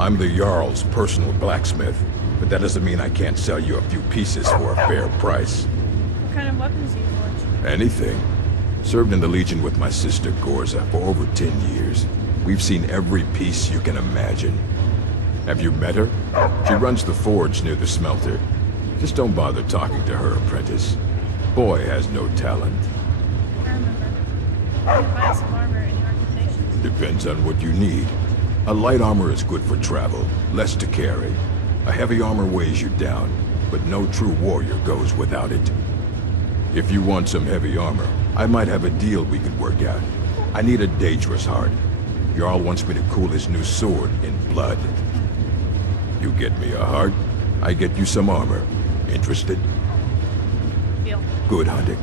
I'm the Jarl's personal blacksmith, but that doesn't mean I can't sell you a few pieces for a fair price. What kind of weapons do you forge? Anything. Served in the Legion with my sister Gorza for over 10 years. We've seen every piece you can imagine. Have you met her? She runs the forge near the smelter. Just don't bother talking to her, apprentice. Boy has no talent. I remember. I can buy some armor in your recommendations. Depends on what you need. A light armor is good for travel, less to carry. A heavy armor weighs you down, but no true warrior goes without it. If you want some heavy armor, I might have a deal we could work out. I need a dangerous heart. Jarl wants me to cool his new sword in blood. You get me a heart, I get you some armor. Interested? Deal. Good hunting.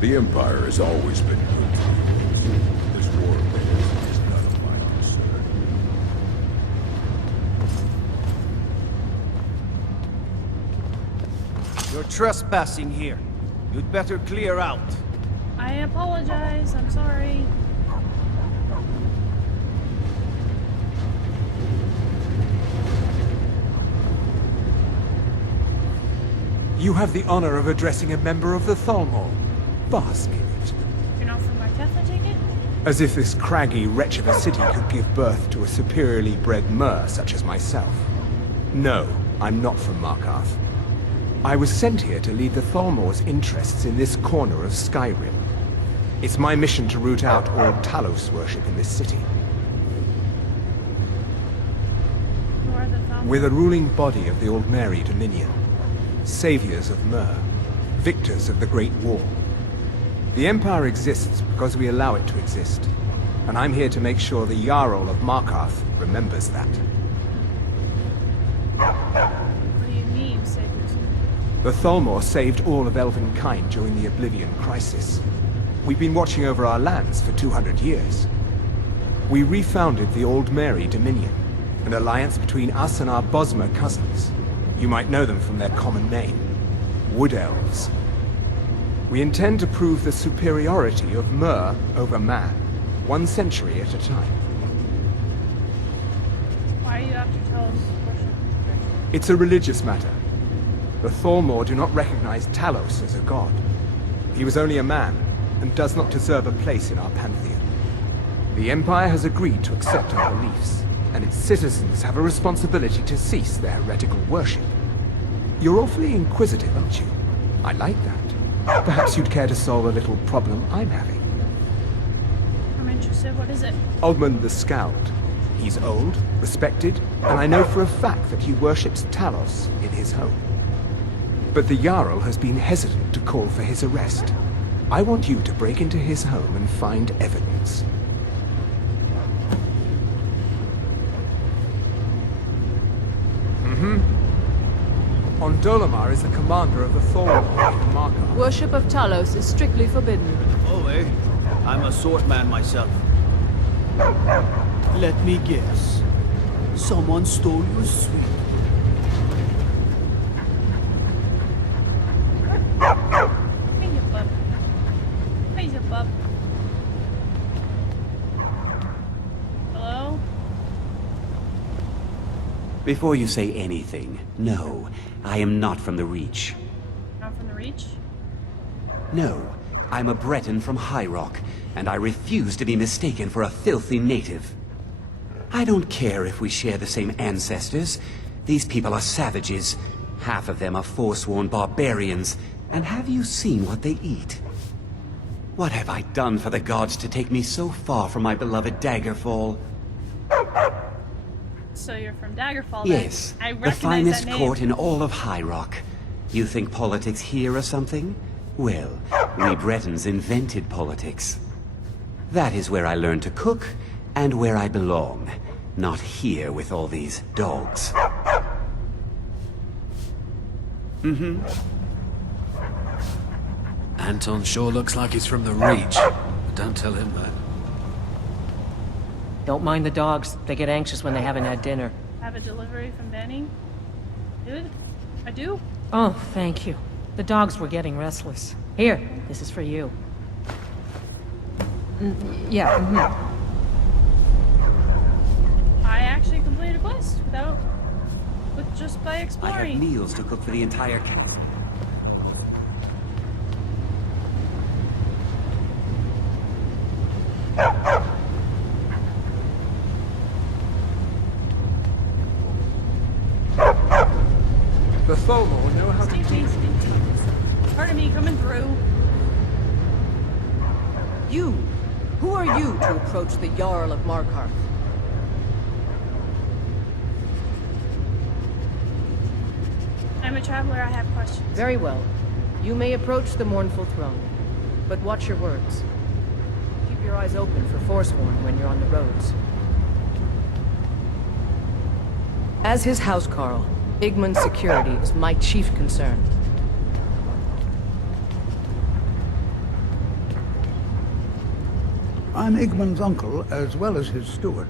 The Empire has always been good. This war of theirs is none of my concern. You're trespassing here. You'd better clear out. I apologize. I'm sorry. You have the honor of addressing a member of the Thalmor. Bask in it. You're not from Marteth, I take it? As if this craggy wretch of a city could give birth to a superiorly bred mer such as myself. No, I'm not from Markarth. I was sent here to lead the Thalmor's interests in this corner of Skyrim. It's my mission to root out all Talos worship in this city. Who are the Thalmor? We're the ruling body of the Old Mary Dominion. Saviors of Mer. Victors of the Great War. The Empire exists because we allow it to exist. And I'm here to make sure the Jarl of Markarth remembers that. What do you mean, saviors? The Thalmor saved all of Elvenkind during the Oblivion Crisis. We've been watching over our lands for 200 years. We refounded the Old Mary Dominion, an alliance between us and our Bosmer cousins. You might know them from their common name, Wood Elves. We intend to prove the superiority of Mer over man, 1 century at a time. Why are you after Talos worship? It's a religious matter. The Thalmor do not recognize Talos as a god. He was only a man, and does not deserve a place in our pantheon. The Empire has agreed to accept our beliefs, and its citizens have a responsibility to cease their heretical worship. You're awfully inquisitive, aren't you? I like that. Perhaps you'd care to solve a little problem I'm having. I'm interested. What is it? Ogmund the Scald. He's old, respected, and I know for a fact that he worships Talos in his home. But the Jarl has been hesitant to call for his arrest. I want you to break into his home and find evidence. Ondolamar is the commander of the Thalmor in Markarth. Worship of Talos is strictly forbidden. Oh, eh? I'm a swordman myself. Let me guess. Someone stole your sweet. Hey, you bub. Hey, you bub. Hello? Before you say anything, no, I am not from the Reach. Not from the Reach? No, I'm a Breton from High Rock, and I refuse to be mistaken for a filthy native. I don't care if we share the same ancestors. These people are savages. Half of them are forsworn barbarians. And have you seen what they eat? What have I done for the gods to take me so far from my beloved Daggerfall? So you're from Daggerfall, then. Yes, I the recognize finest that name. court in all of High Rock. You think politics here or something? Well, we Bretons invented politics. That is where I learned to cook, and where I belong. Not here with all these dogs. Anton sure looks like he's from the Reach. But don't tell him that. Don't mind the dogs. They get anxious when they haven't had dinner. Have a delivery from Benny? Dude? I do? Oh, thank you. The dogs were getting restless. Here, this is for you. Yeah. I actually completed a quest just by I have exploring. meals to cook for the entire camp. The Tholmor know how to Steve, deal. Pardon me, coming through. You! Who are you to approach the Jarl of Markarth? I'm a traveler, I have questions. Very well. You may approach the mournful throne, but watch your words. Keep your eyes open for Forsworn when you're on the roads. As his housecarl, Igmund's security is my chief concern. I'm Igmund's uncle, as well as his steward.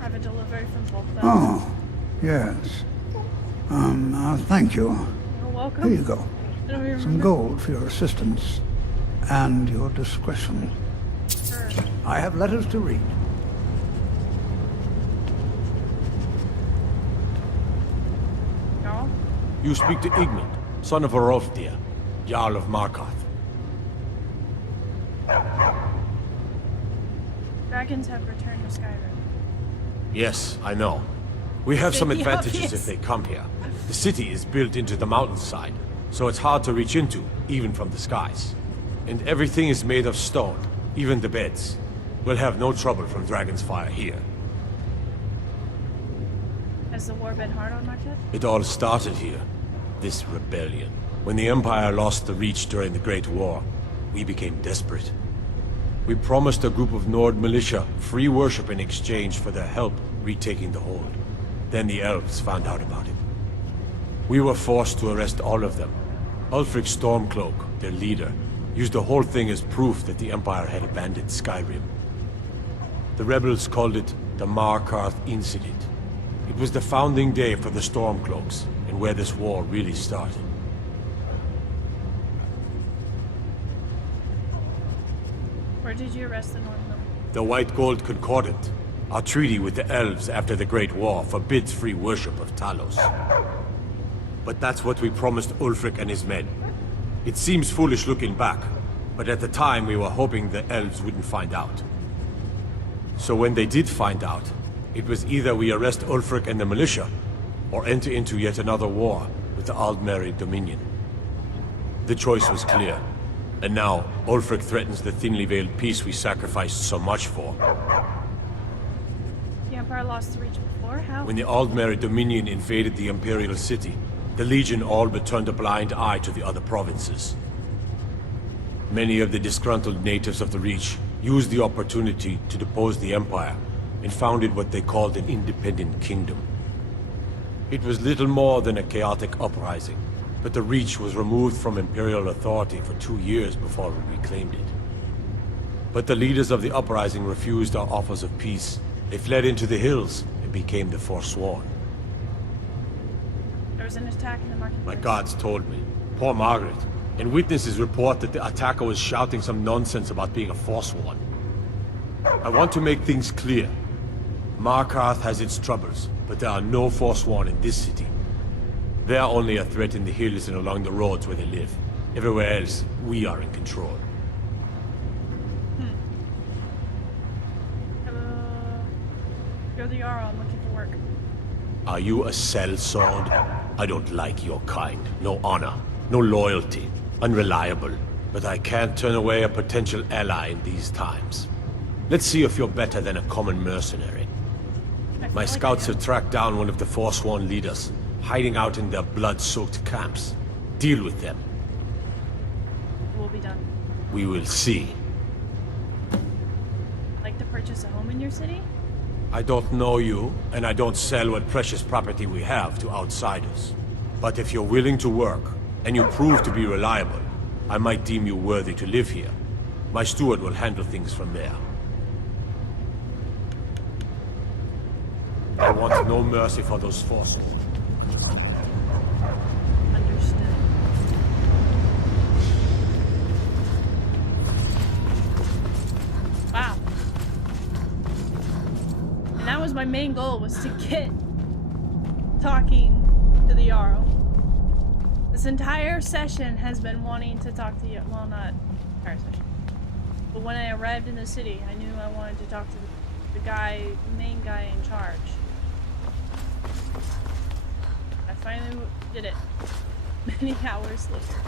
I have a delivery from both of them. Oh, yes. Thank you. You're welcome. Here you go. I don't even Some remember. gold for your assistance and your discretion. Sure. I have letters to read. Jarl? You speak to Igmund, son of Orofdir, Jarl of Markarth. Dragons have returned to Skyrim. Yes, I know. We have some Pretty advantages obvious. if they come here. The city is built into the mountainside, so it's hard to reach into, even from the skies. And everything is made of stone, even the beds. We'll have no trouble from Dragon's Fire here. Has the war been hard on Marquette? It all started here, this rebellion. When the Empire lost the Reach during the Great War, we became desperate. We promised a group of Nord militia free worship in exchange for their help retaking the hold. Then the elves found out about it. We were forced to arrest all of them. Ulfric Stormcloak, their leader, used the whole thing as proof that the Empire had abandoned Skyrim. The rebels called it the Markarth Incident. It was the founding day for the Stormcloaks, and where this war really started. Where did you arrest the Northmen? The White Gold Concordant, our treaty with the elves after the Great War, forbids free worship of Talos. But that's what we promised Ulfric and his men. It seems foolish looking back, but at the time we were hoping the elves wouldn't find out. So when they did find out, it was either we arrest Ulfric and the militia, or enter into yet another war with the Aldmeri Dominion. The choice was clear, and now Ulfric threatens the thinly veiled peace we sacrificed so much for. The Empire lost the Reach before? How? When the Aldmeri Dominion invaded the Imperial City, the Legion all but turned a blind eye to the other provinces. Many of the disgruntled natives of the Reach used the opportunity to depose the Empire and founded what they called an independent kingdom. It was little more than a chaotic uprising, but the Reach was removed from Imperial authority for 2 years before we reclaimed it. But the leaders of the uprising refused our offers of peace. They fled into the hills and became the Forsworn. There was an attack in the marketplace. My gods told me. Poor Margaret. And witnesses report that the attacker was shouting some nonsense about being a Forsworn. I want to make things clear. Markarth has its troubles, but there are no Forsworn in this city. They are only a threat in the hills and along the roads where they live. Everywhere else, we are in control. You're the Jarl, I'm looking for work. Are you a sellsword? I don't like your kind. No honor, no loyalty, unreliable. But I can't turn away a potential ally in these times. Let's see if you're better than a common mercenary. I feel My like scouts I have tracked down one of the Forsworn leaders, hiding out in their blood-soaked camps. Deal with them. will be done. We will see. Like to purchase a home in your city? I don't know you, and I don't sell what precious property we have to outsiders. But if you're willing to work, and you prove to be reliable, I might deem you worthy to live here. My steward will handle things from there. I want no mercy for those Forsworn. Understood. my main goal was to get talking to the Jarl. This entire session has been wanting to talk to you. Well, not entire session. But when I arrived in the city, I knew I wanted to talk to the main guy in charge. I finally did it. Many hours later.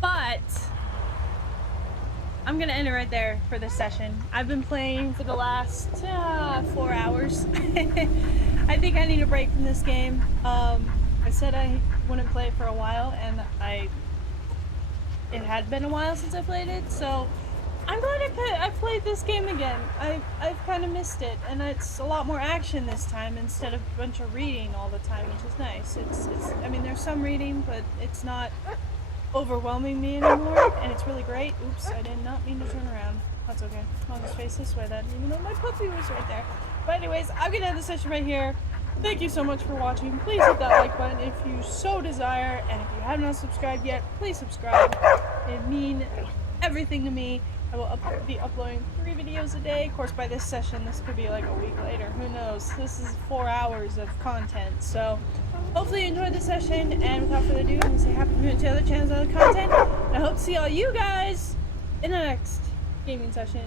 But I'm gonna end it right there for this session. I've been playing for the last 4 hours. I think I need a break from this game. I said I wouldn't play for a while, and it had been a while since I played it, so I'm glad I played this game again. I've kind of missed it, and it's a lot more action this time instead of a bunch of reading all the time, which is nice. I mean, there's some reading, but it's not overwhelming me anymore, and it's really great. Oops, I did not mean to turn around. That's okay. I'll just face this way then, even though my puppy was right there. But anyways, I'm gonna end the session right here. Thank you so much for watching. Please hit that like button if you so desire, and if you have not subscribed yet, please subscribe. It means everything to me. I will be uploading 3 videos a day. Of course, by this session, this could be like a week later. Who knows? This is 4 hours of content. So, hopefully you enjoyed the session. And without further ado, I'm going to say happy new to other channels and other content. And I hope to see all you guys in the next gaming session.